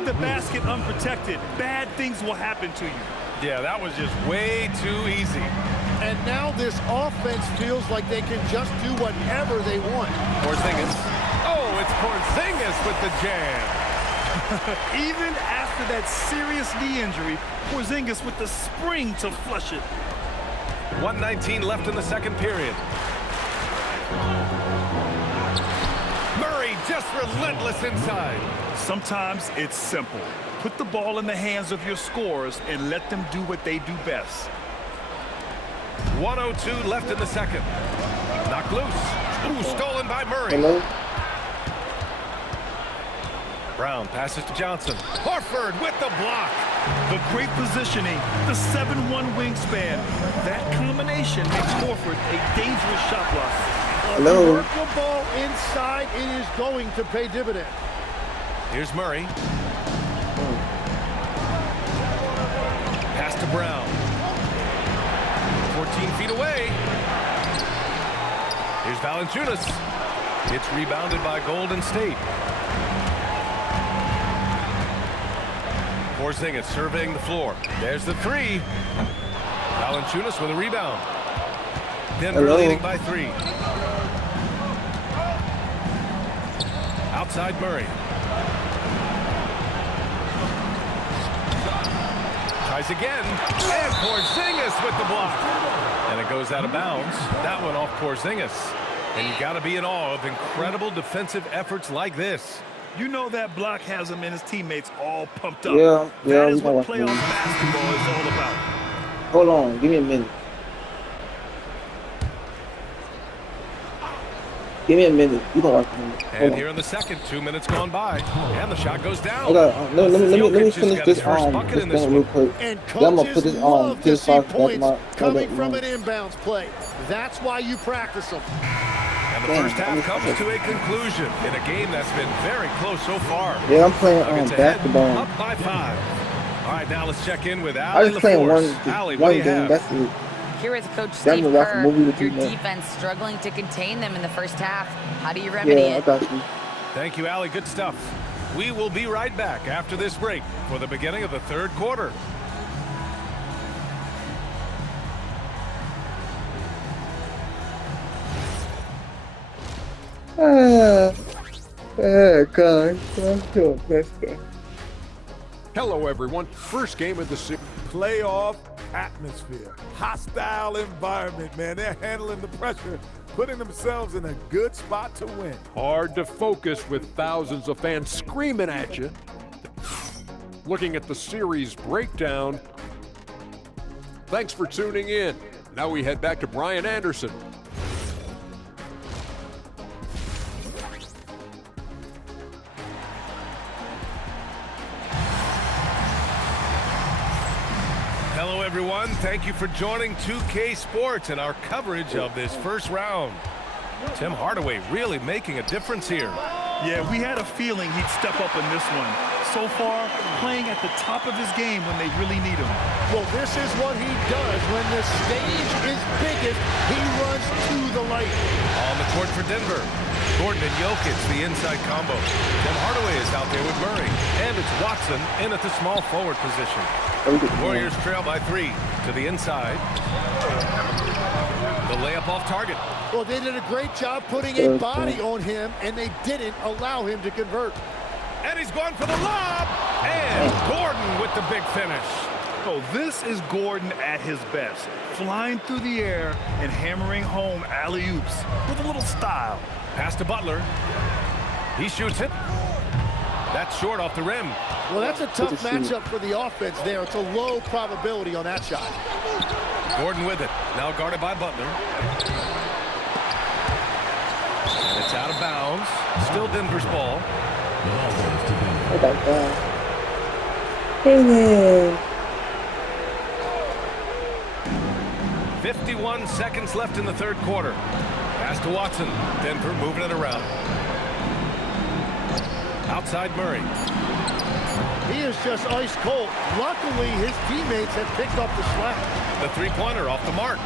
leave the basket unprotected, bad things will happen to you. Yeah, that was just way too easy. And now this offense feels like they can just do whatever they want. Porzingis. Oh, it's Porzingis with the jam. Even after that serious knee injury, Porzingis with the spring to flush it. 1:19 left in the second period. Murray just relentless inside. Sometimes it's simple. Put the ball in the hands of your scorers and let them do what they do best. 1:02 left in the second. Knocked loose. Ooh, stolen by Murray. Hello? Brown passes to Johnson. Horford with the block. The great positioning, the 7'1" wingspan. That combination makes Horford a dangerous shot blocker. Hello? Work the ball inside, it is going to pay dividends. Here's Murray. Pass to Brown. 14 feet away. Here's Valanciunas. It's rebounded by Golden State. Porzingis surveying the floor. There's the three. Valanciunas with a rebound. Denver leading by 3. Outside Murray. Tries again. And Porzingis with the block. And it goes out of bounds. That one off Porzingis. And you got to be in awe of incredible defensive efforts like this. You know that block has him and his teammates all pumped up. Yeah, That is we what know playoff what basketball is all about. Hold on, give me a minute. Give me a minute. You don't watch me. And here in the second, 2 minutes gone by. And the shot goes down. Okay, let me Jokic finish just this got his first bucket in this thing real one. quick. And Then I'm gonna coaches put this love to this see off. That's points my coming from an inbounds play. That's why you practice them. And the first half comes to a conclusion in a game that's been very close so far. Yeah, I'm playing Nuggets ahead, basketball. up by 5. All right, now let's check in with I Allie just playing LaForce. Allie, what do you game. have? That's it. Here is Coach Then Steve we'll watch a Kerr. movie with Your you next. defense struggling to contain them in the first half. How do you remedy Yeah, I it? got you. Thank you, Allie. Good stuff. We will be right back after this break for the beginning of the third quarter. God, I'm doing this thing. Hello, everyone. First game of the season. Playoff atmosphere, hostile environment, man. They're handling the pressure, putting themselves in a good spot to win. Hard to focus with thousands of fans screaming at you. Looking at the series breakdown. Thanks for tuning in. Now we head back to Brian Anderson. Hello, everyone. Thank you for joining 2K Sports and our coverage of this first round. Tim Hardaway really making a difference here. Yeah, we had a feeling he'd step up in this one. So far, playing at the top of his game when they really need him. Well, this is what he does. When the stage is biggest, he runs to the light. On the court for Denver, Gordon and Jokic, the inside combo. Tim Hardaway is out there with Murray. And it's Watson in at the small forward position. Warriors trail by 3 to the inside. The layup off target. Well, they did a great job putting a body on him, and they didn't allow him to convert. And he's going for the lob. And Gordon with the big finish. Oh, this is Gordon at his best. Flying through the air and hammering home alley-oops with a little style. Pass to Butler. He shoots it. That's short off the rim. Well, that's a tough matchup for the offense there. It's a low probability on that shot. Gordon with it. Now guarded by Butler. And it's out of bounds. Still Denver's ball. Oh my God. Hey, 51 seconds left in the third quarter. Pass to Watson. Denver moving it around. Outside Murray. He is just ice cold. Luckily, his teammates have picked up the slack. The three-pointer off the mark.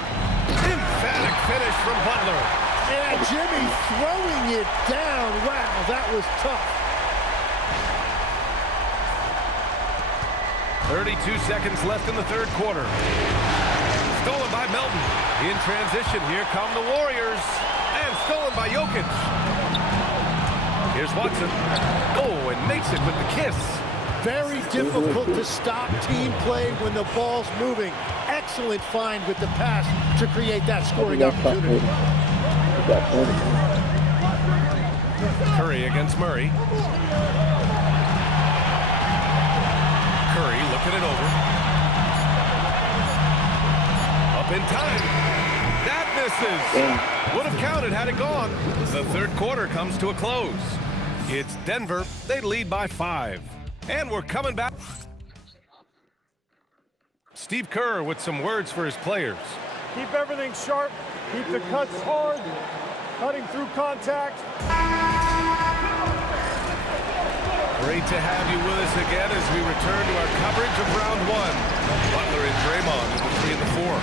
Emphatic finish from Butler. And Jimmy throwing it down. Wow, that was tough. 32 seconds left in the third quarter. Stolen by Melton. In transition, here come the Warriors. And stolen by Jokic. Here's Watson. Oh, and makes it with the kiss. Very difficult to stop team play when the ball's moving. Excellent find with the pass to create that scoring opportunity. Curry against Murray. Curry looking it over. Up in time. That misses. Would have counted had it gone. The third quarter comes to a close. It's Denver. They lead by 5. And we're coming back. Steve Kerr with some words for his players. Keep everything sharp. Keep the cuts hard. Cutting through contact. Great to have you with us again as we return to our coverage of round 1. Butler and Draymond in the 3 and the 4.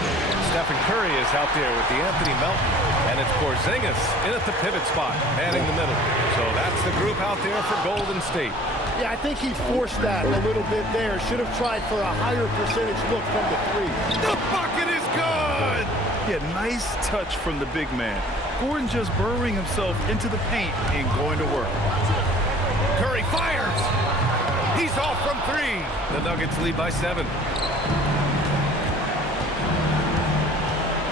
Stephen Curry is out there with the Anthony Melton. And it's Porzingis in at the pivot spot, manning the middle. So that's the group out there for Golden State. Yeah, I think he forced that a little bit there. Should have tried for a higher percentage look from the 3. The bucket is good! Yeah, nice touch from the big man. Gordon just burrowing himself into the paint and going to work. Curry fires! He's off from 3. The Nuggets lead by 7.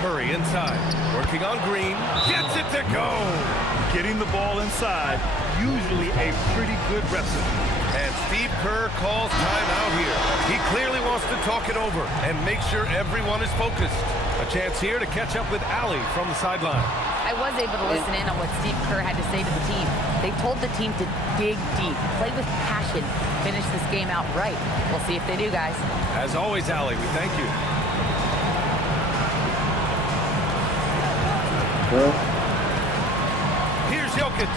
Murray inside, working on Green, gets it to go! Getting the ball inside, usually a pretty good recipe. And Steve Kerr calls timeout here. He clearly wants to talk it over and make sure everyone is focused. A chance here to catch up with Allie from the sideline. I was able to listen in on what Steve Kerr had to say to the team. They told the team to dig deep, play with passion, finish this game out right. We'll see if they do, guys. As always, Allie, we thank you. Here's Jokic.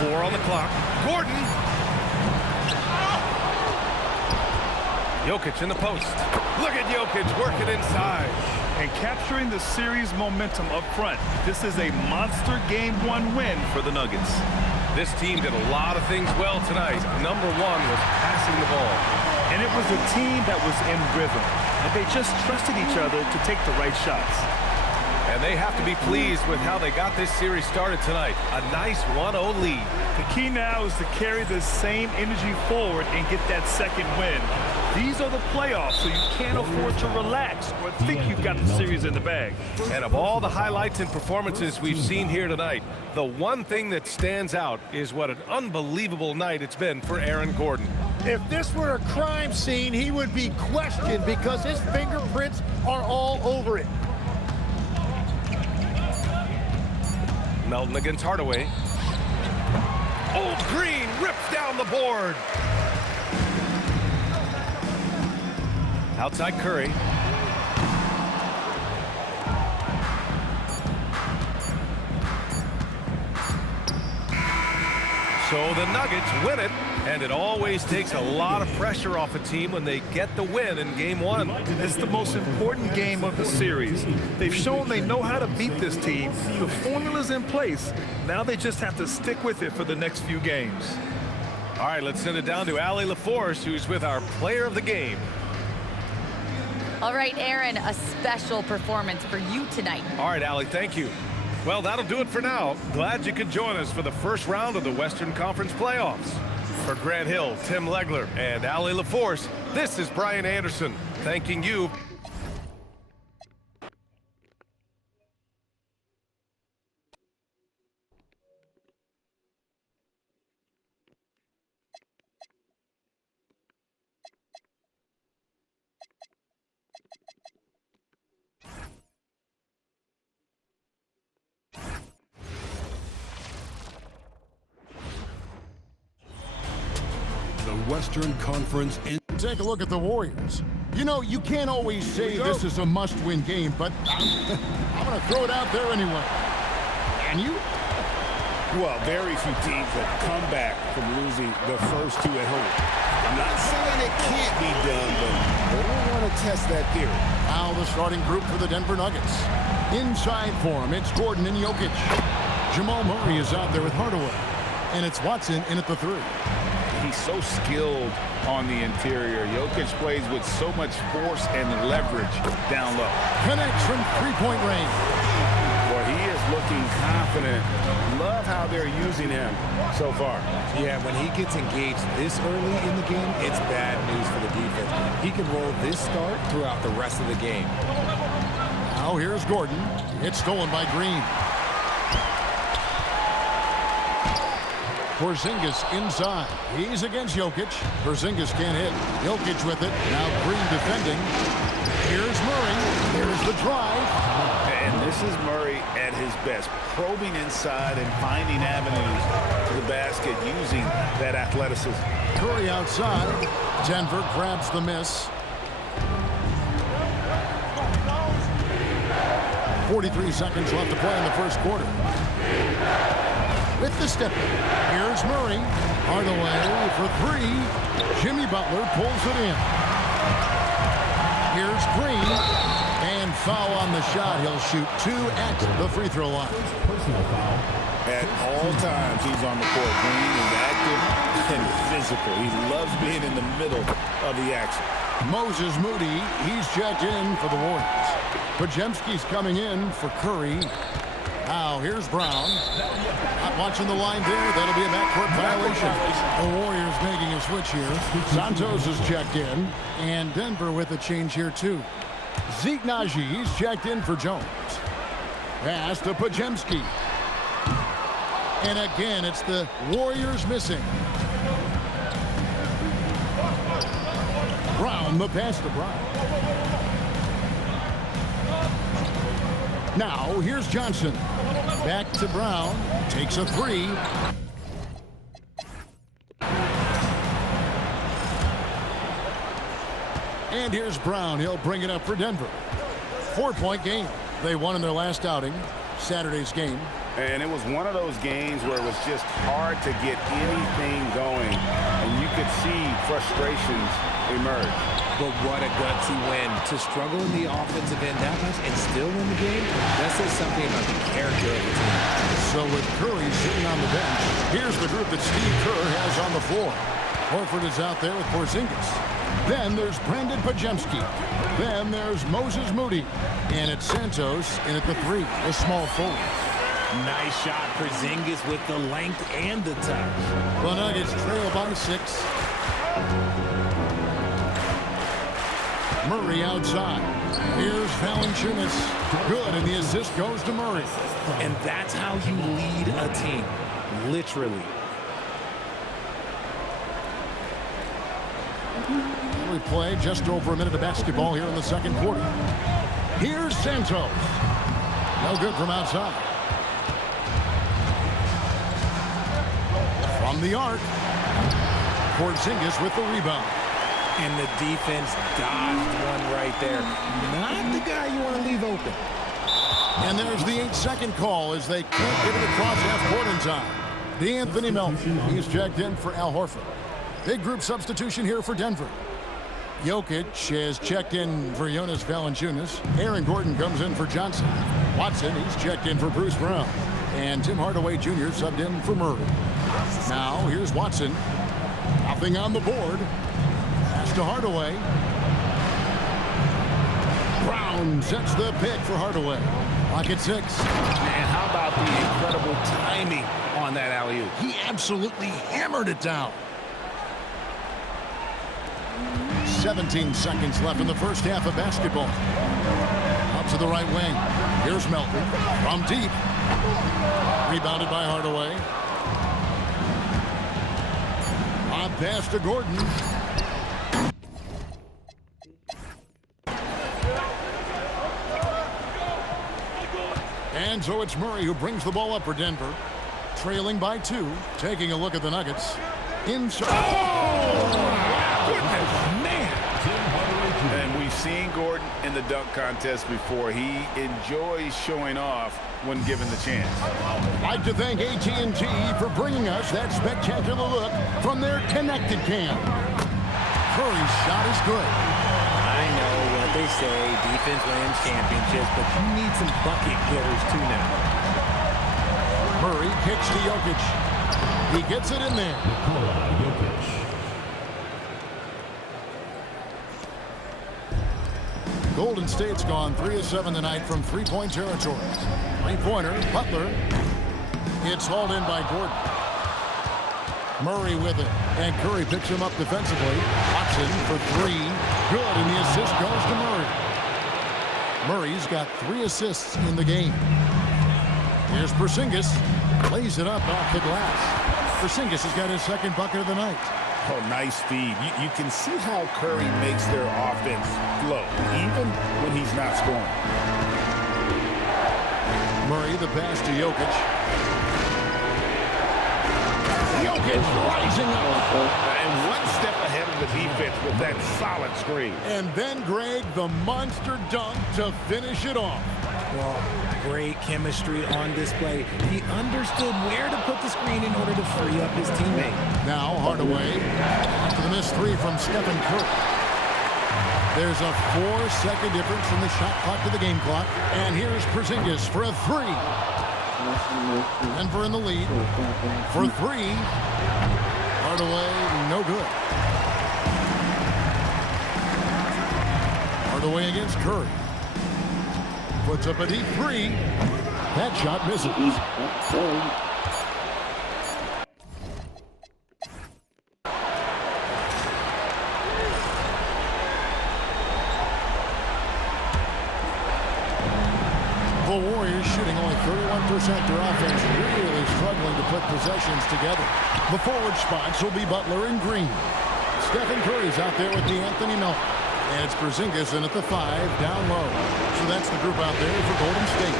4 on the clock. Gordon. Jokic in the post. Look at Jokic working inside. And capturing the series momentum up front. This is a monster Game 1 win for the Nuggets. This team did a lot of things well tonight. Number 1 was passing the ball. And it was a team that was in rhythm. And they just trusted each other to take the right shots. And they have to be pleased with how they got this series started tonight. A nice 1-0 lead. The key now is to carry this same energy forward and get that second win. These are the playoffs, so you can't afford to relax or think you've got the series in the bag. And of all the highlights and performances we've seen here tonight, the one thing that stands out is what an unbelievable night it's been for Aaron Gordon. If this were a crime scene, he would be questioned because his fingerprints are all over it. Melton against Hardaway. Old Green rips down the board. Outside Curry. So the Nuggets win it, and it always takes a lot of pressure off a team when they get the win in Game 1. It's the most important game of the series. They've shown they know how to beat this team. The formula's in place. Now they just have to stick with it for the next few games. All right, let's send it down to Allie LaForce, who's with our player of the game. All right, Aaron, a special performance for you tonight. All right, Allie, thank you. Well, that'll do it for now. Glad you could join us for the first round of the Western Conference playoffs. For Grant Hill, Tim Legler, and Allie LaForce, this is Brian Anderson, thanking you. Western Conference in. Take a look at the Warriors. You know, you can't always say this is a must-win game, but I'm going to throw it out there anyway. And you? Well, very few teams have come back from losing the first 2 at home. I'm not saying it can't be done, but we want to test that theory. Now the starting group for the Denver Nuggets. Inside for him, it's Gordon and Jokic. Jamal Murray is out there with Hardaway. And it's Watson in at the 3. He's so skilled on the interior. Jokic plays with so much force and leverage down low. Connects from three-point range. Well, he is looking confident. Love how they're using him so far. Yeah, when he gets engaged this early in the game, it's bad news for the defense. He can roll this start throughout the rest of the game. Now here's Gordon. It's stolen by Green. Porzingis inside. He's against Jokic. Porzingis can't hit. Jokic with it. Now Green defending. Here's Murray. Here's the drive. And this is Murray at his best, probing inside and finding avenues to the basket using that athleticism. Curry outside. Denver grabs the miss. 43 seconds left to play in the first quarter. With the step, here's Murray. Hardaway for three. Jimmy Butler pulls it in. Here's Green. And foul on the shot. He'll shoot two at the free throw line. Personal foul. At all times, he's on the court. Green is active and physical. He loves being in the middle of the action. Moses Moody, he's checked in for the Warriors. Podziemski's coming in for Curry. Now, here's Brown. Not watching the line there. That'll be a backcourt violation. The Warriors making a switch here. Santos is checked in. And Denver with a change here, too. Zeke Naji, he's checked in for Jones. Pass to Podziemski. And again, it's the Warriors missing. Brown, the pass to Brown. Now, here's Johnson. Back to Brown. Takes a three. And here's Brown. He'll bring it up for Denver. 4-point game. They won in their last outing, Saturday's game. And it was one of those games where it was just hard to get anything going. And you could see frustrations emerge. But what a gutsy win. To struggle in the offensive end that much and still win the game, that says something about the character of the team. So with Curry sitting on the bench, here's the group that Steve Kerr has on the floor. Horford is out there with Porzingis. Then there's Brandon Podziemski. Then there's Moses Moody. And it's Santos in at the three, the small forward. Nice shot, Porzingis with the length and the touch. The Nuggets trail by 6. Murray outside. Here's Valanciunas. Good, and the assist goes to Murray. And that's how you lead a team, literally. We play just over a minute of basketball here in the second quarter. Here's Santos. No good from outside. From the arc. Porzingis with the rebound. And the defense dodged one right there. Not the guy you want to leave open. And there's the 8-second call as they can't get it across half-court in time. DeAnthony Melton, he's checked in for Al Horford. Big group substitution here for Denver. Jokic has checked in for Jonas Valanciunas. Aaron Gordon comes in for Johnson. Watson, he's checked in for Bruce Brown. And Tim Hardaway Jr. subbed in for Murray. Now, here's Watson. Nothing on the board. Pass to Hardaway. Brown sets the pick for Hardaway. Clock at 6. And how about the incredible timing on that alley-oop? He absolutely hammered it down. 17 seconds left in the first half of basketball. Out to the right wing. Here's Melton from deep. Rebounded by Hardaway. On pass to Gordon. And so it's Murray who brings the ball up for Denver. Trailing by 2. Taking a look at the Nuggets. Inside. Oh! Goodness, man! And we've seen Gordon in the dunk contest before. He enjoys showing off when given the chance. I'd like to thank AT&T for bringing us that spectacular look from their connected cam. Curry's shot is good. I know what they say, defense wins championships, but you need some bucket getters too now. Murray kicks to Jokic. He gets it in there. Golden State's gone 3 of 7 tonight from three-point territory. Three-pointer, Butler. It's hauled in by Gordon. Murray with it, and Curry picks him up defensively. Watson for three. Good, and the assist goes to Murray. Murray's got 3 assists in the game. Here's Porzingis. Lays it up off the glass. Porzingis has got his second bucket of the night. Oh, nice feed. You can see how Curry makes their offense flow, even when he's not scoring. Murray, the pass to Jokic. Jokic rising up. And one step ahead of the defense with that solid screen. And then, Greg, the monster dunk to finish it off. Well, great chemistry on display. He understood where to put the screen in order to free up his teammate. Now Hardaway after the missed three from Stephen Curry. There's a 4-second difference from the shot clock to the game clock. And here's Porzingis for a three. Denver in the lead for three. Hardaway, no good. Hardaway against Curry. Puts up a deep three. That shot misses. The Warriors shooting only 31% their offense, really struggling to put possessions together. The forward spots will be Butler and Green. Stephen Curry's out there with Anthony Melton. And it's Porzingis in at the 5, down low. So that's the group out there for Golden State.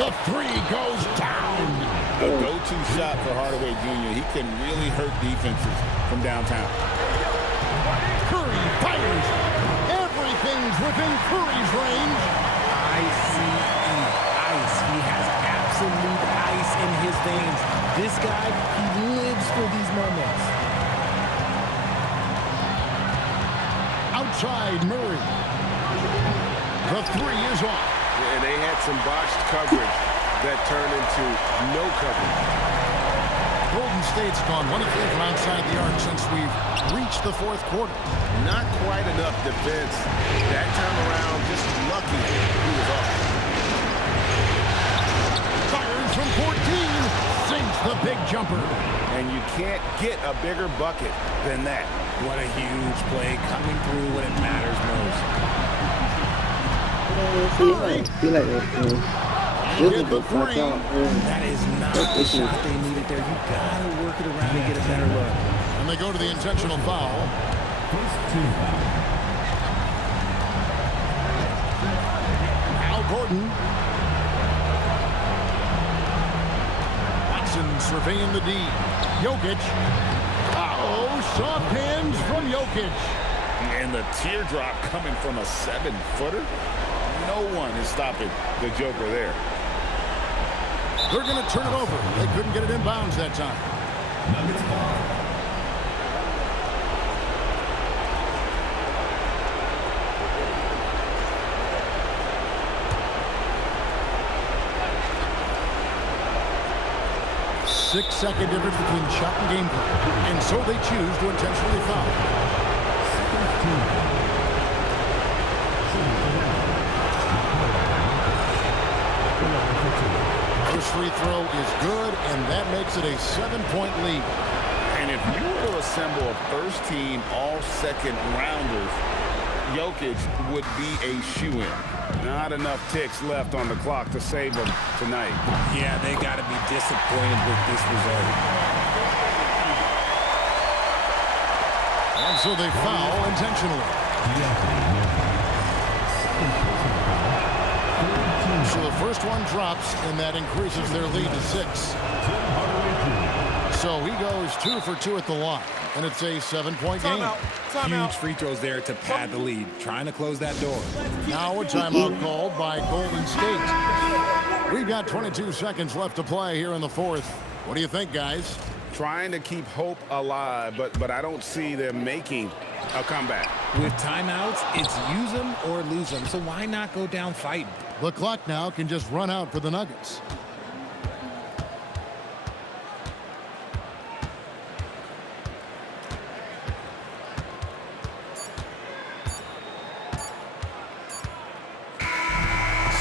The three goes down. A go-to shot for Hardaway Jr. He can really hurt defenses from downtown. Curry fires. Everything's within Curry's range. Ice. He has absolute ice in his veins. This guy, he lives for these moments. Outside Murray. The three is off. And they had some botched coverage that turned into no coverage. Golden State's gone 1 of 3 from outside the arc since we've reached the fourth quarter. Not quite enough defense. That time around, just lucky he was off. Fires from 14. Sinks the big jumper. And you can't get a bigger bucket than that. What a huge play coming through when it matters most. That is not the shot they needed there. You gotta work it around and get a better look. And they go to the intentional foul. Al Gordon. Watson surveying the D. Jokic. Oh, soft hands from Jokic. And the teardrop coming from a 7-footer. No one is stopping the Joker there. They're going to turn it over. They couldn't get it in bounds that time. Nuggets ball. Six-second difference between shot and game clock. And so they choose to intentionally foul. First free throw is good, and that makes it a 7-point lead. And if you were to assemble a first-team all-second rounders, Jokic would be a shoo-in. Not enough ticks left on the clock to save them tonight. Yeah, they got to be disappointed with this result. And so they foul intentionally. So the first one drops, and that increases their lead to 6. So he goes 2 for 2 at the line, and it's a 7-point game. Huge free throws there to pad the lead, trying to close that door. Now a timeout called by Golden State. We've got 22 seconds left to play here in the fourth. What do you think, guys? Trying to keep hope alive, but I don't see them making a comeback. With timeouts, it's use them or lose them, so why not go down fighting? The clock now can just run out for the Nuggets.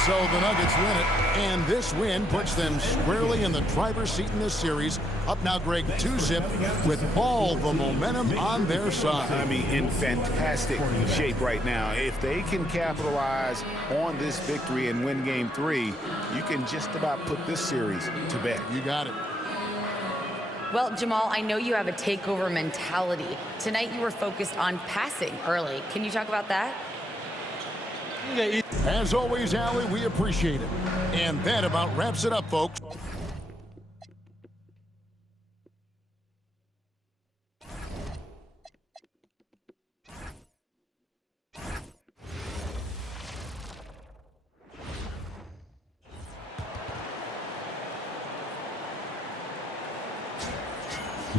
So the Nuggets win it, and this win puts them squarely in the driver's seat in this series. Up now, Greg, 2-zip with all the momentum on their side. I mean, in fantastic shape right now. If they can capitalize on this victory and win game 3, you can just about put this series to bed. You got it. Well, Jamal, I know you have a takeover mentality. Tonight you were focused on passing early. Can you talk about that? As always, Allie, we appreciate it. And that about wraps it up, folks.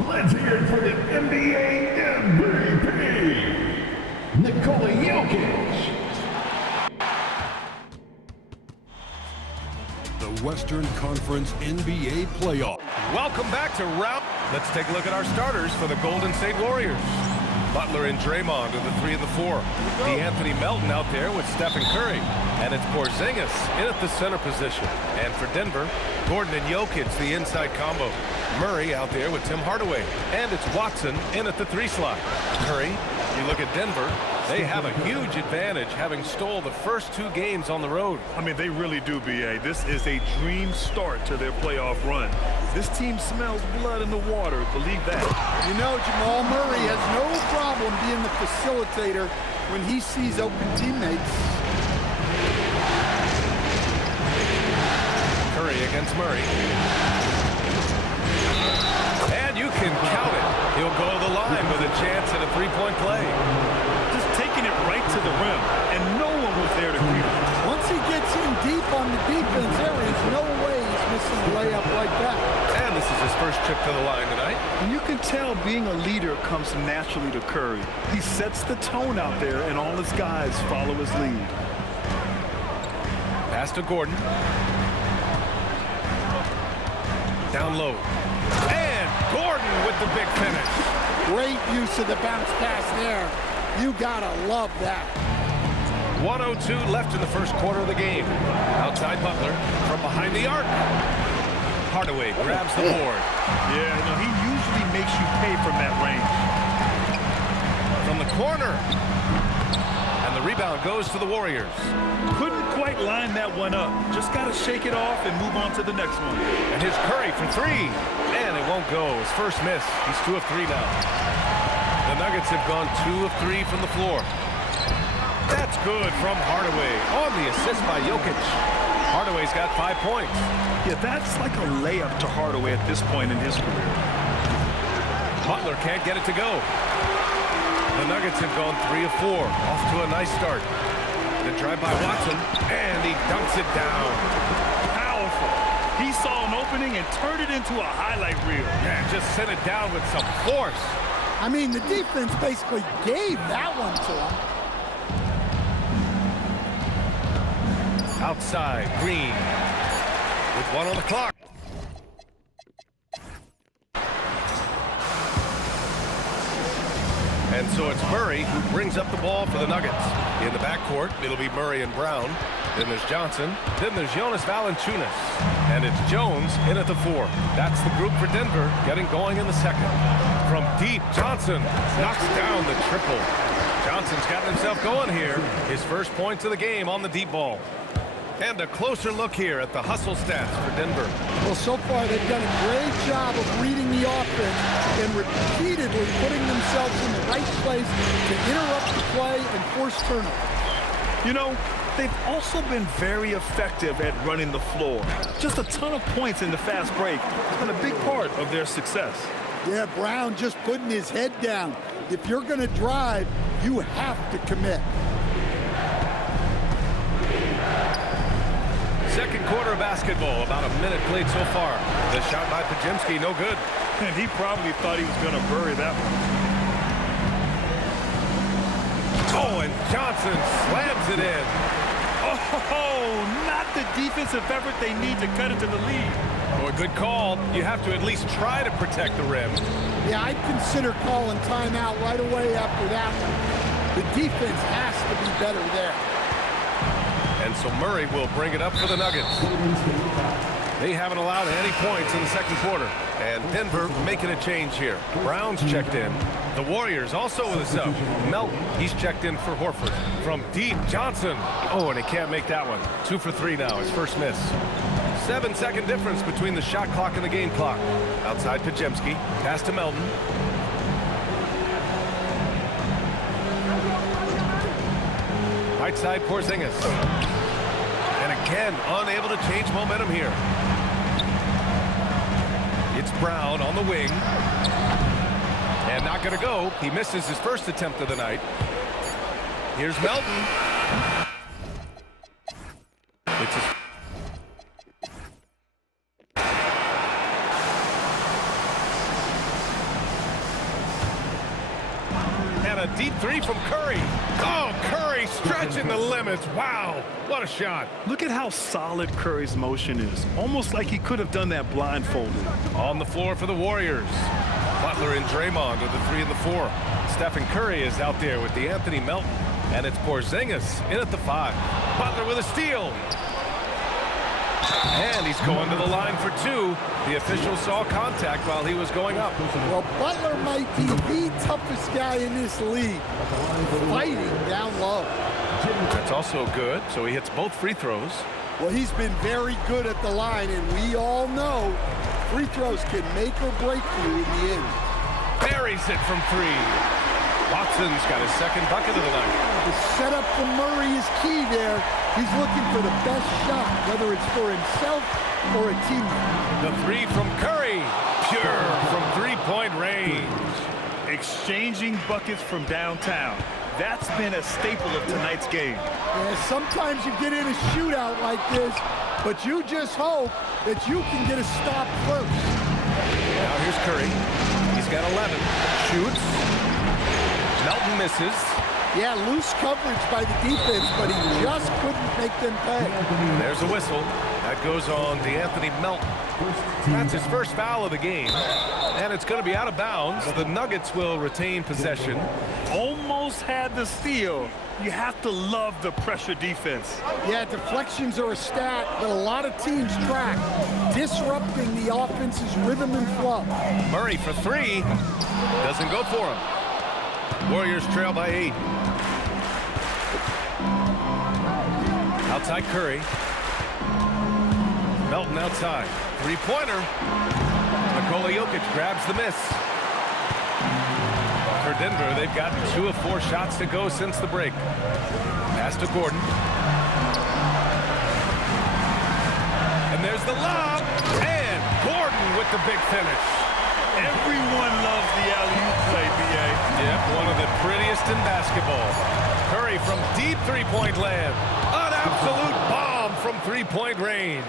Let's hear it for the NBA MVP, Nikola Jokic. The Western Conference NBA playoff. Welcome back to round. Let's take a look at our starters for the Golden State Warriors. Butler and Draymond are the 3 and the 4. D'Anthony Melton out there with Stephen Curry. And it's Porzingis in at the center position. And for Denver, Gordon and Jokic, the inside combo. Murray out there with Tim Hardaway. And it's Watson in at the 3 slot. Curry, you look at Denver, they have a huge advantage having stole the first 2 games on the road. I mean, they really do, B.A. This is a dream start to their playoff run. This team smells blood in the water. Believe that. You know, Jamal Murray has no problem being the facilitator when he sees open teammates. Curry against Murray. And you can count it. He'll go to the line with a chance at a 3-point play. Just taking it right to the rim, and no one was there to greet him. Once he gets in deep on the defense, there is no way he's missing a layup like that. And this is his first trip to the line tonight. And you can tell being a leader comes naturally to Curry. He sets the tone out there, and all his guys follow his lead. Pass to Gordon. Down low. And Gordon with the big finish. Great use of the bounce pass there. You gotta love that. 1:02 left in the first quarter of the game. Outside Butler from behind the arc. Hardaway grabs the board. Yeah, no, he usually makes you pay from that range. From the corner. And the rebound goes to the Warriors. Couldn't quite line that one up. Just got to shake it off and move on to the next one. And here's Curry for 3. And it won't go. His first miss. He's 2 of 3 now. The Nuggets have gone 2 of 3 from the floor. That's good from Hardaway on the assist by Jokic. Hardaway's got 5 points. Yeah, that's like a layup to Hardaway at this point in his career. Butler can't get it to go. The Nuggets have gone 3 of 4. Off to a nice start. The drive by Watson, and he dunks it down. Powerful. He saw an opening and turned it into a highlight reel. Yeah, just sent it down with some force. I mean, the defense basically gave that one to him. Outside, Green with 1 on the clock. And so it's Murray who brings up the ball for the Nuggets. In the backcourt, it'll be Murray and Brown. Then there's Johnson. Then there's Jonas Valanciunas. And it's Jones in at the 4. That's the group for Denver getting going in the second. From deep, Johnson knocks down the triple. Johnson's gotten himself going here. His first points of the game on the deep ball. And a closer look here at the hustle stats for Denver. Well, so far they've done a great job of reading the offense and repeatedly putting themselves in the right place to interrupt the play and force turnovers. You know, they've also been very effective at running the floor. Just a ton of points in the fast break has been a big part of their success. Yeah, Brown just putting his head down. If you're going to drive, you have to commit. Second quarter of basketball, about a minute played so far. The shot by Podziemski, no good. And he probably thought he was going to bury that one. Oh, and Johnson slams it in. Oh, Oh, not the defensive effort they need to cut into the lead. Oh, a good call. You have to at least try to protect the rim. Yeah, I'd consider calling timeout right away after that one. The defense has to be better there. And so Murray will bring it up for the Nuggets. They haven't allowed any points in the second quarter. And Denver making a change here. Brown's checked in. The Warriors also with a sub. Melton, he's checked in for Horford. From deep, Johnson. Oh, and he can't make that one. 2 for 3 now, his first miss. 7-second difference between the shot clock and the game clock. Outside Pajemski, pass to Melton. Right side Porzingis. And again, unable to change momentum here. It's Brown on the wing. And not going to go. He misses his first attempt of the night. Here's Melton. It's his and a deep three from Curry. Oh, Curry stretching the limits. Wow, what a shot. Look at how solid Curry's motion is. Almost like he could have done that blindfolded. On the floor for the Warriors. Butler and Draymond are the 3 and the 4. Stephen Curry is out there with the Anthony Melton. And it's Porzingis in at the 5. Butler with a steal. And he's going to the line for 2. The official saw contact while he was going up. Well, Butler might be the toughest guy in this league, fighting down low. That's also good, so he hits both free throws. Well, he's been very good at the line, and we all know free throws can make or break you in the end. Buries it from 3. Watson's got his second bucket of the night. The setup for Murray is key there. He's looking for the best shot, whether it's for himself or a teammate. The 3 from Curry, pure from three-point range. Exchanging buckets from downtown. That's been a staple of tonight's game. Yeah, sometimes you get in a shootout like this, but you just hope that you can get a stop first. Now here's Curry. He's got 11. Shoots. Melton misses. Yeah, loose coverage by the defense, but he just couldn't make them pay. There's a whistle. That goes on DeAnthony Melton. That's his first foul of the game. And it's going to be out of bounds. The Nuggets will retain possession. Almost had the steal. You have to love the pressure defense. Yeah, deflections are a stat that a lot of teams track, disrupting the offense's rhythm and flow. Murray for 3. Doesn't go for him. Warriors trail by 8. Outside Curry. Melton outside. Three-pointer. Nikola Jokic grabs the miss. For Denver, they've gotten 2 of 4 shots to go since the break. Pass to Gordon. And there's the lob. And Gordon with the big finish. Everyone loves the alley-oop play, B.A. Yep, one of the prettiest in basketball. Curry from deep three-point land. An absolute bomb from three-point range.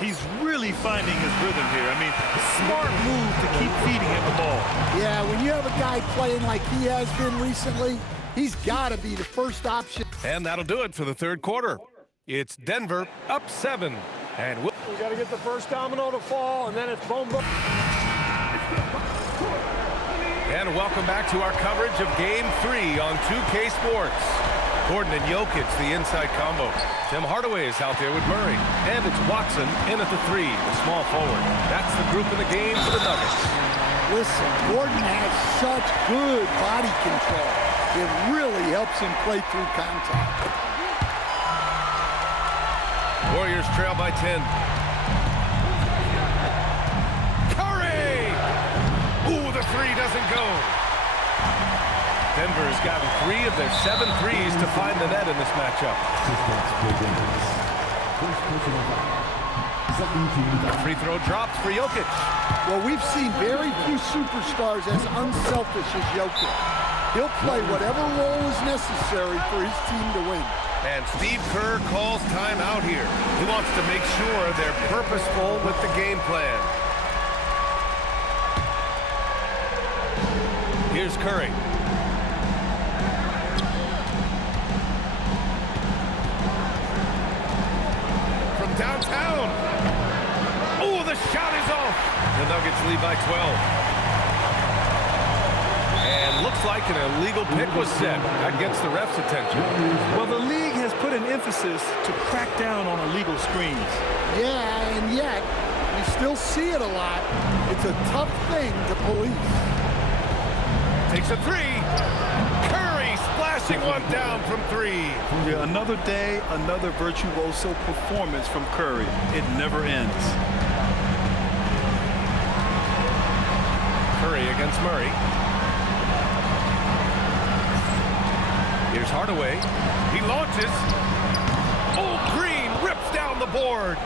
He's really finding his rhythm here. I mean, smart move to keep feeding him the ball. Yeah, when you have a guy playing like he has been recently, he's got to be the first option. And that'll do it for the third quarter. It's Denver up 7. And we got to get the first domino to fall, and then it's boom, boom. And welcome back to our coverage of Game 3 on 2K Sports. Gordon and Jokic, the inside combo. Tim Hardaway is out there with Murray. And it's Watson in at the 3, the small forward. That's the group in the game for the Nuggets. Listen, Gordon has such good body control. It really helps him play through contact. Warriors trail by 10. Curry! Ooh, the 3 doesn't go. Denver has gotten 3 of their 7 threes to find the net in this matchup. The free throw drops for Jokic. Well, we've seen very few superstars as unselfish as Jokic. He'll play whatever role is necessary for his team to win. And Steve Kerr calls timeout here. He wants to make sure they're purposeful with the game plan. Here's Curry. lead by 12. And looks like an illegal pick was set. That gets the ref's attention. Well, the league has put an emphasis to crack down on illegal screens. Yeah, and yet, you still see it a lot. It's a tough thing to police. Takes a three. Curry splashing one down from three. Yeah, another day, another virtuoso performance from Curry. It never ends. Curry against Murray. Here's Hardaway. He launches. Oh, Green rips down the board.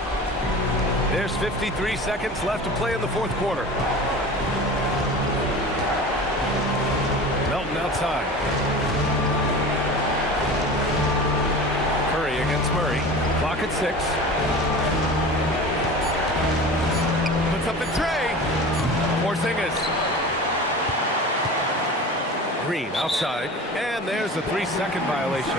There's 53 seconds left to play in the fourth quarter. Melton outside. Curry against Murray. Clock at 6. Puts up the tray. Porzingis. Green outside, and there's a 3-second violation.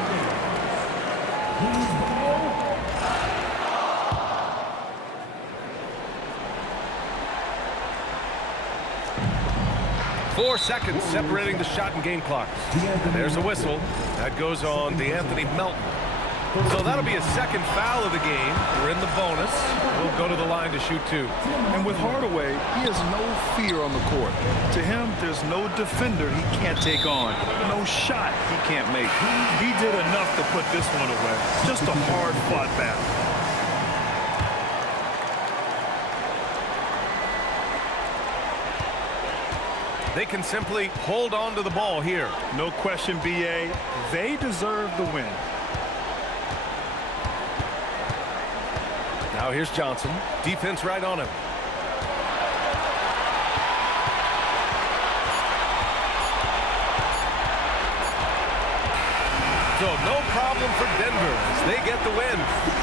Four seconds separating the shot and game clocks. And there's a whistle. That goes on DeAnthony Melton. So that'll be a second foul of the game. We're in the bonus. We'll go to the line to shoot 2. And with Hardaway, he has no fear on the court. To him, there's no defender he can't take on. No shot he can't make. He did enough to put this one away. Just a hard-fought battle. They can simply hold on to the ball here. No question, B.A. They deserve the win. Now here's Johnson. Defense right on him. So no problem for Denver as they get the win.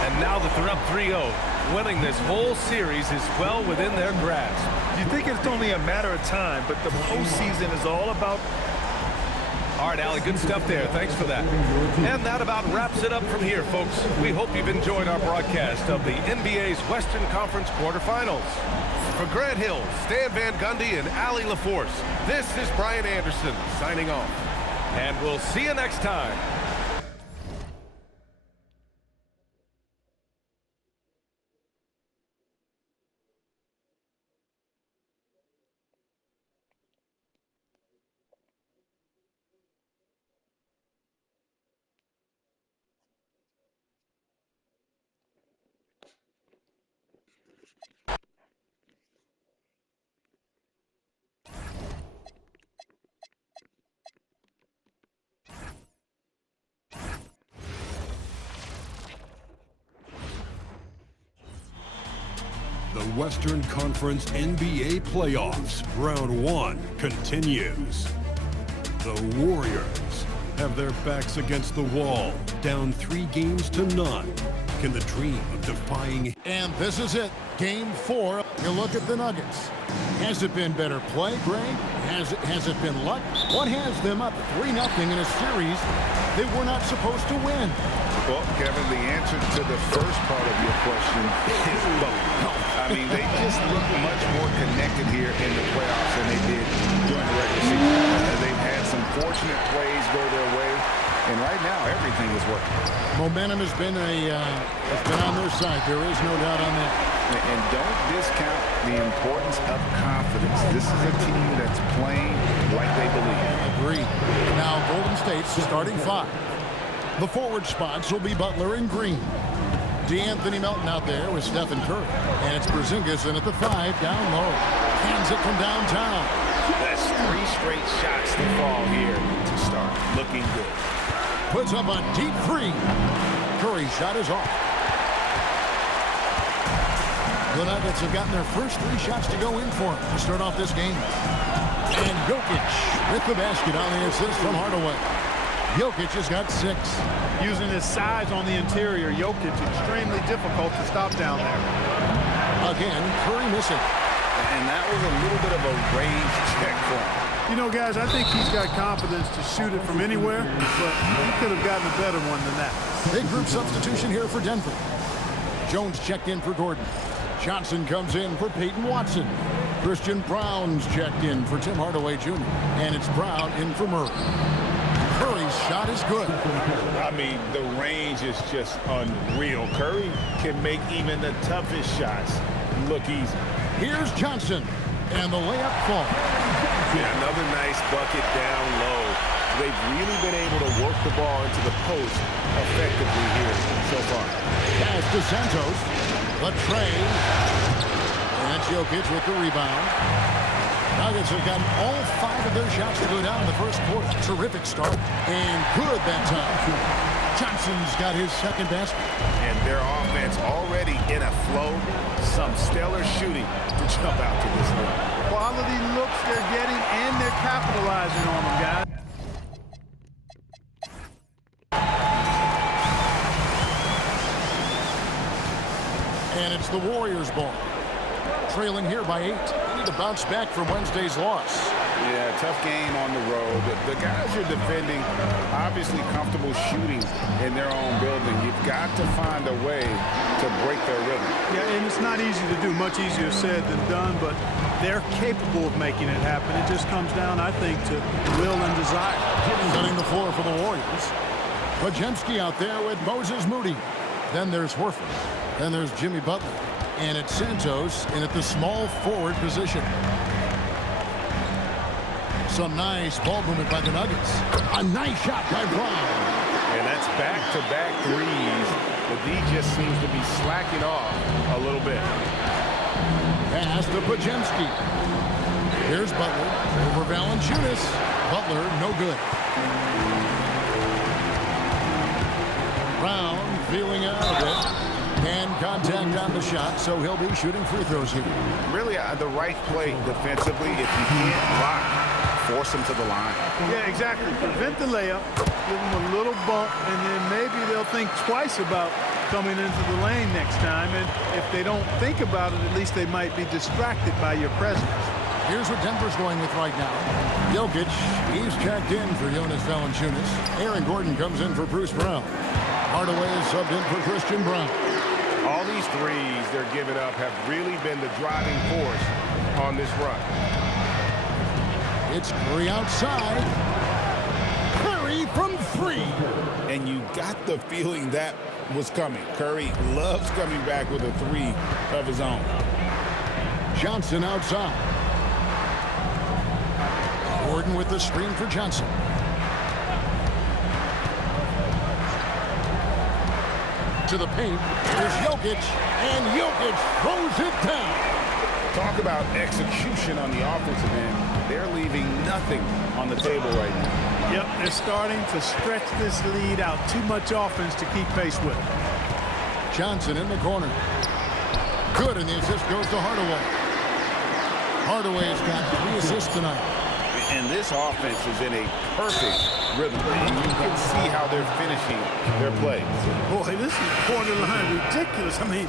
And now that they're up 3-0, winning this whole series is well within their grasp. You think it's only a matter of time, but the postseason is all about... All right, Allie, good stuff there. Thanks for that. And that about wraps it up from here, folks. We hope you've enjoyed our broadcast of the NBA's Western Conference quarterfinals. For Grant Hill, Stan Van Gundy, and Allie LaForce, this is Brian Anderson signing off. And we'll see you next time. The Western Conference NBA Playoffs, Round 1 continues. The Warriors have their backs against the wall, down 3 games to none. Can the dream of defying... And this is it, Game 4. You look at the Nuggets. Has it been better play, Greg? Has it been luck? What has them up 3-0 in a series they were not supposed to win? Well, Kevin, the answer to the first part of your question is both. I mean, they just look much more connected here in the playoffs than they did during the regular season. They've had some fortunate plays go their way, and right now everything is working. Momentum has been on their side. There is no doubt on that. And don't discount the importance of confidence. This is a team that's playing like they believe. Agreed. Now Golden State's starting 5. The forward spots will be Butler and Green. DeAnthony Melton out there with Stephen Curry. And it's Porzingis in at the 5 down low. Hands it from downtown. That's 3 straight shots to fall here to start. Looking good. Puts up a deep 3. Curry's shot is off. The Nuggets have gotten their first 3 shots to go in for them to start off this game. And Jokic with the basket on the assist from Hardaway. Jokic has got 6. Using his size on the interior, Jokic extremely difficult to stop down there. Again, Curry missing. And that was a little bit of a range check for him. You know, guys, I think he's got confidence to shoot it from anywhere, but he could have gotten a better one than that. Big group substitution here for Denver. Jones checked in for Gordon. Johnson comes in for Peyton Watson. Christian Brown's checked in for Tim Hardaway Jr. And it's Brown in for Murray. Curry's shot is good. I mean, the range is just unreal. Curry can make even the toughest shots look easy. Here's Johnson, and the layup falls. Yeah, another nice bucket down low. They've really been able to work the ball into the post effectively here so far. Pass to Santos. The tray. And that's Jokic with the rebound. Nuggets have gotten all 5 of their shots to go down in the first quarter. Terrific start. And good that time. Johnson's got his second basket. And their offense already in a flow. Some stellar shooting to jump out to this lead. Quality looks they're getting, and they're capitalizing on them, guys. And it's the Warriors' ball. Trailing here by 8. They need to bounce back from Wednesday's loss. Yeah, tough game on the road. The guys you're defending, obviously comfortable shooting in their own building. You've got to find a way to break their rhythm. Yeah, and it's not easy to do. Much easier said than done, but they're capable of making it happen. It just comes down, I think, to will and desire. Setting the floor for the Warriors. Pajemski out there with Moses Moody. Then there's Horford. Then there's Jimmy Butler. And it's Santos in at the small forward position. Some nice ball movement by the Nuggets. A nice shot by Brown. And that's back-to-back threes. The D just seems to be slacking off a little bit. Pass to Pajemski. Here's Butler over Valanciunas. Butler, no good. Brown feeling out of it. And contact on the shot, so he'll be shooting free throws here. Really the right play defensively. If you can't block, force him to the line. Yeah, exactly. Prevent the layup, give them a little bump, and then maybe they'll think twice about coming into the lane next time. And if they don't think about it, at least they might be distracted by your presence. Here's what Denver's going with right now. Jokic, he's checked in for Jonas Valanciunas. Aaron Gordon comes in for Bruce Brown. Hardaway is subbed in for Christian Brown. All these threes they're giving up have really been the driving force on this run. It's Curry outside. Curry from 3. And you got the feeling that was coming. Curry loves coming back with a 3 of his own. Johnson outside. Gordon with the screen for Johnson. To the paint. Here's Jokic, and Jokic throws it down. Talk about execution on the offensive end. They're leaving nothing on the table right now. Yep, they're starting to stretch this lead out. Too much offense to keep pace with. Johnson in the corner. Good, and the assist goes to Hardaway. Hardaway's got 3 assists tonight. And this offense is in a perfect rhythm. And you can see how they're finishing their plays. Boy, this is borderline ridiculous. I mean,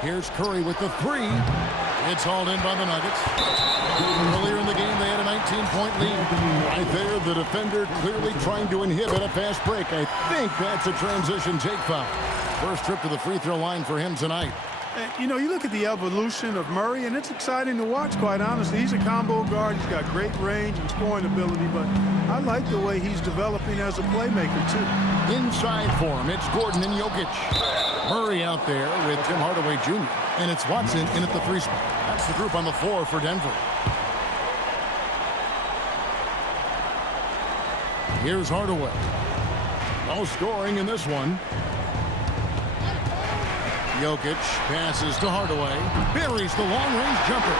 here's Curry with the 3. It's hauled in by the Nuggets. Earlier in the game, they had a 19-point lead. Right there, the defender clearly trying to inhibit a fast break. I think that's a transition take foul. First trip to the free throw line for him tonight. you know, you look at the evolution of Murray, and it's exciting to watch, quite honestly. He's a combo guard. He's got great range and scoring ability, but I like the way he's developing as a playmaker, too. Inside for him, it's Gordon and Jokic. Murray out there with Tim Hardaway Jr. And it's Watson in at the 3 spot. That's the group on the floor for Denver. Here's Hardaway. No scoring in this one. Jokic passes to Hardaway. Buries the long-range jumper.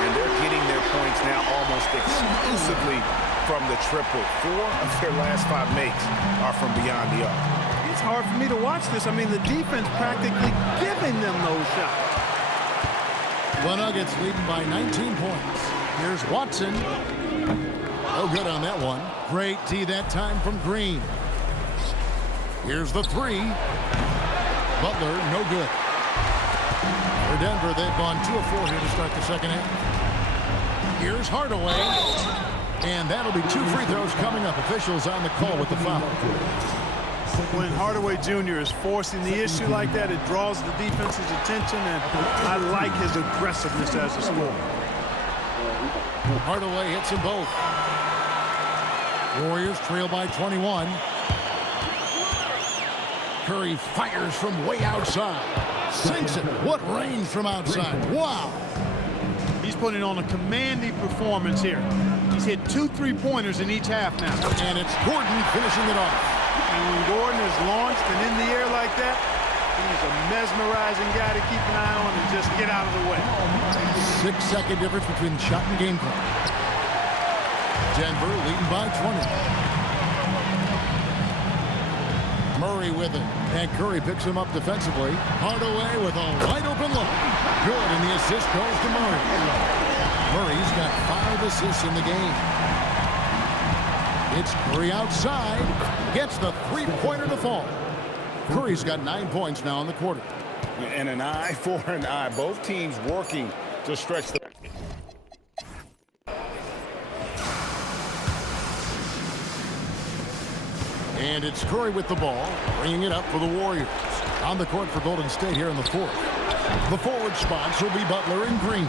And they're getting their points now almost exclusively from the triple. 4 of their last 5 makes are from beyond the arc. It's hard for me to watch this. I mean, the defense practically giving them those shots. The Nuggets leading by 19 points. Here's Watson. No good on that one. Great D that time from Green. Here's the 3. Butler, no good. For Denver, they've gone 2 of 4 here to start the second half. Here's Hardaway. And that'll be 2 free throws coming up. Officials on the call with the foul. When Hardaway Jr. is forcing the issue like that, it draws the defense's attention, and I like his aggressiveness as a scorer. Hardaway hits them both. Warriors trail by 21. Curry fires from way outside. Sinks it. What range from outside. Wow. He's putting on a commanding performance here. He's hit 2 3-pointers in each half now. And it's Gordon finishing it off. And when Gordon is launched and in the air like that, he's a mesmerizing guy to keep an eye on and just get out of the way. 6-second difference between shot and game clock. Denver leading by 20. Murray with it. And Curry picks him up defensively. Hardaway with a wide open look. Good, and the assist goes to Murray. Murray's got 5 assists in the game. It's Curry outside. Gets the 3-pointer to fall. Curry's got 9 points now in the quarter. And an eye for an eye. Both teams working to stretch the... And it's Curry with the ball, bringing it up for the Warriors. On the court for Golden State here in the 4th. The forward spots will be Butler and Green.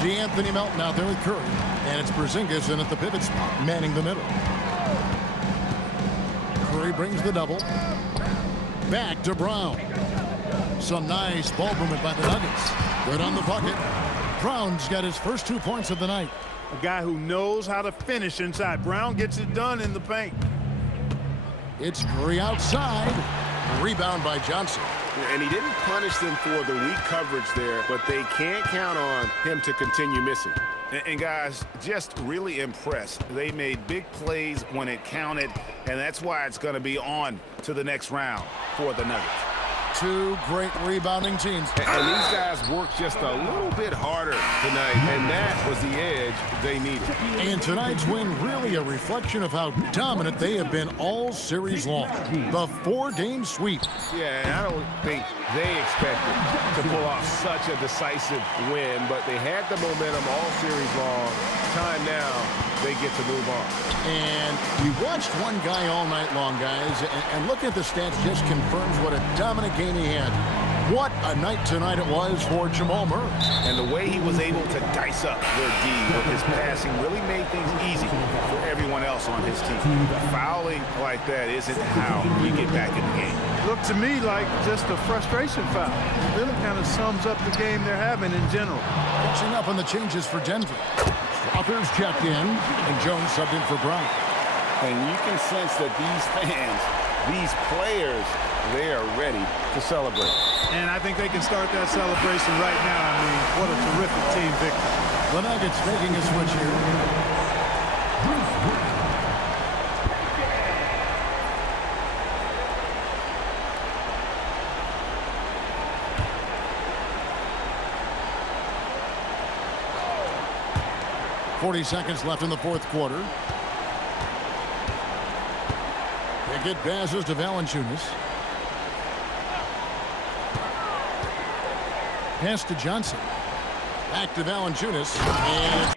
DeAnthony Melton out there with Curry. And it's Porzingis in at the pivot spot, manning the middle. Curry brings the double. Back to Brown. Some nice ball movement by the Nuggets. Good on the bucket. Brown's got his first 2 points of the night. A guy who knows how to finish inside. Brown gets it done in the paint. It's Curry outside. Rebound by Johnson. And he didn't punish them for the weak coverage there, but they can't count on him to continue missing. And guys, just really impressed. They made big plays when it counted, and that's why it's going to be on to the next round for the Nuggets. 2 great rebounding teams. And these guys worked just a little bit harder tonight, and that was the edge they needed. And tonight's win really a reflection of how dominant they have been all series long. The 4-game sweep. Yeah, and I don't think they expected to pull off such a decisive win, but they had the momentum all series long. Time now, they get to move on. And we watched one guy all night long, guys, and looking at the stats just confirms what a dominant game he had. What a night tonight it was for Jamal Murray. And the way he was able to dice up their D with his passing really made things easy for everyone else on his team. Fouling like that isn't how you get back in the game. Looked to me like just a frustration foul. It really kind of sums up the game they're having in general. Catching up on the changes for Denver. Struthers checked in, and Jones subbed in for Brown. And you can sense that these fans, these players, they are ready to celebrate. And I think they can start that celebration right now. I mean, what a terrific team victory. The Nuggets making a switch here. .40 seconds left in the 4th quarter. Pickett passes to Valanciunas. Pass to Johnson. Back to Valanciunas. And